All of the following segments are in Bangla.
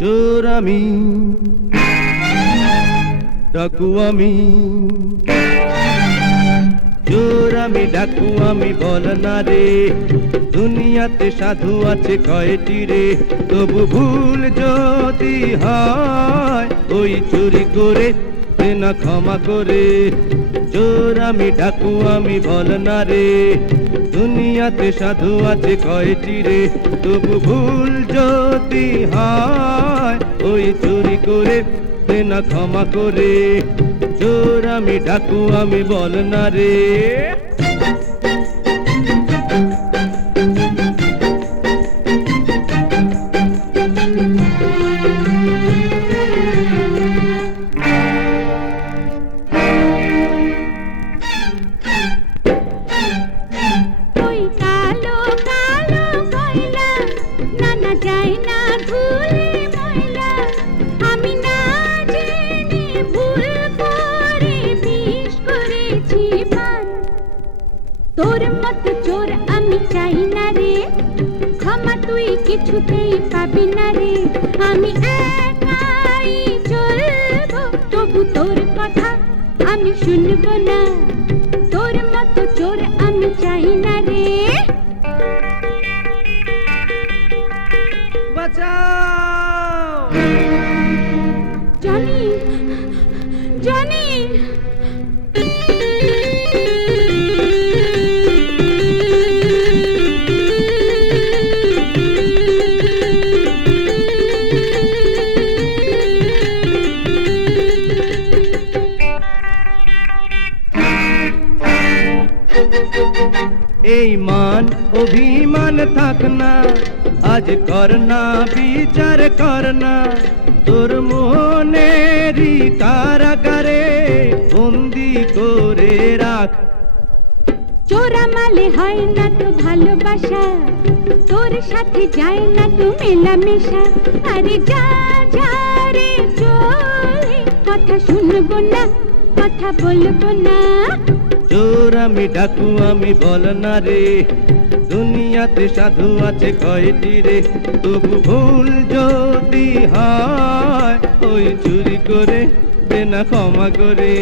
চোর আমি, ডাকু আমি, চোর আমি, ডাকু আমি, বল না রে দুনিয়াতে সাধু আছে কয়টি রে? তবু ভুল যদি হয় ওই চুরি করে দে না ক্ষমা করে। চোর আমি, ডাকু আমি, বল না রে দুনিয়াতে সাধু আছে কয়টি রে? তবু ভুল যদি হয় ওই চুরি করে দে না ক্ষমা করে। চোর আমি, ডাকু আমি, বল না রে। তোর মতো চোর আমি চাই না রে, ক্ষমা তুই কিছুতেই পাবি না রে। আমি একাই চলবো, তবু তোর কথা আমি শুনবো না। তোর মতো চোর আমি চাই না রে। বাঁচাও জনি, জনি। এই মান অভিমান থাক না, আজ কর না বিচার কর না। তোর মনেরই কারাগারে বন্দি করে রাখ। চোরা মালে হয় না তো ভালোবাসা, তোর সাথে যায় না তো মেলামেশা। আরে যা যা রে চলে, কথা শুনবো না, কথা বলবো না। চোর আমি, ডাকু আমি, বল না রে দুনিয়াতে সাধু আছে কয়টি রে? তবু ভুল যদি হয় ওই চুরি করে দে না ক্ষমা করে।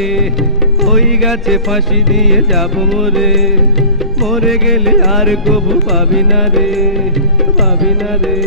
ওই গাছে ফাঁসি দিয়ে যাব মরে, মরে গেলে আর কবু পাবি না রে, পাবি না রে।